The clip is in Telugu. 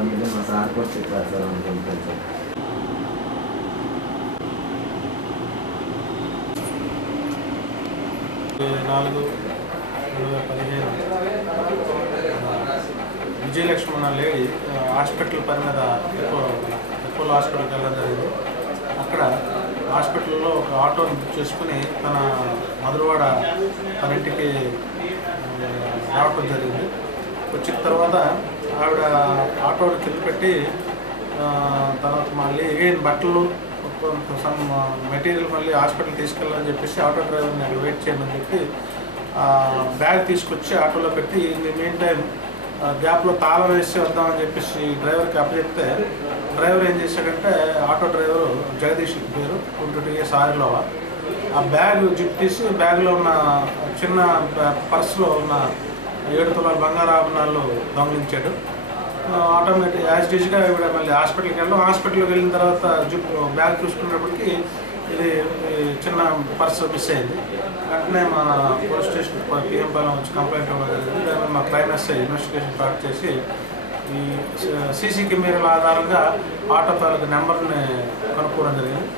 అంటే మా సార్ కూడా చెప్పారు సార్ అనుకుంటాను సార్. నాలుగు 2015 విజయలక్ష్మి అన్న లేడీ హాస్పిటల్ పని మీద అపోలో హాస్పిటల్కి వెళ్ళడం జరిగింది. అక్కడ హాస్పిటల్లో ఒక ఆటోని బుక్ చేసుకుని తన మధురవాడ తన ఇంటికి రావటం జరిగింది. వచ్చిన తర్వాత ఆవిడ ఆటోని కింద పెట్టి తర్వాత మళ్ళీ ఎగైన్ బట్టలు సమ్ మెటీరియల్ మళ్ళీ హాస్పిటల్ తీసుకెళ్ళాలని చెప్పేసి ఆటో డ్రైవర్ని అక్కడ వెయిట్ చేయమని చెప్పి బ్యాగ్ తీసుకొచ్చి ఆటోలో పెట్టి మెయిన్ టైం గ్యాప్లో తాళం వేసి వద్దామని చెప్పేసి డ్రైవర్కి అప్పచెప్తే డ్రైవర్ ఏం చేశాడంటే ఆటో డ్రైవరు జగదీష్ పేరు 22 years ఆరిలో ఆ బ్యాగ్ జిప్ తీసి బ్యాగ్లో ఉన్న చిన్న పర్సులో ఉన్న 7 తులాల బంగారు ఆభరణాలు దొంగిలించాడు. ఆటోమేటిక్ యాజ్ టీజ్గా ఇవిడ మళ్ళీ హాస్పిటల్కి వెళ్ళాం. హాస్పిటల్కి వెళ్ళిన తర్వాత బ్యాగ్ చూసుకున్నప్పటికీ ఇది చిన్న పర్స్ మిస్ అయింది. వెంటనే మా పోలీస్ స్టేషన్ పిఎంపాలెం వచ్చి కంప్లైంట్ ఇవ్వడం జరిగింది. దాని మా క్రైమ్ ఎస్ఐ ఇన్వెస్టిగేషన్ స్టార్ట్ చేసి ఈ సీసీ కెమెరాల ఆధారంగా ఆటో తాలూకు నెంబర్ని కనుక్కోవడం జరిగింది.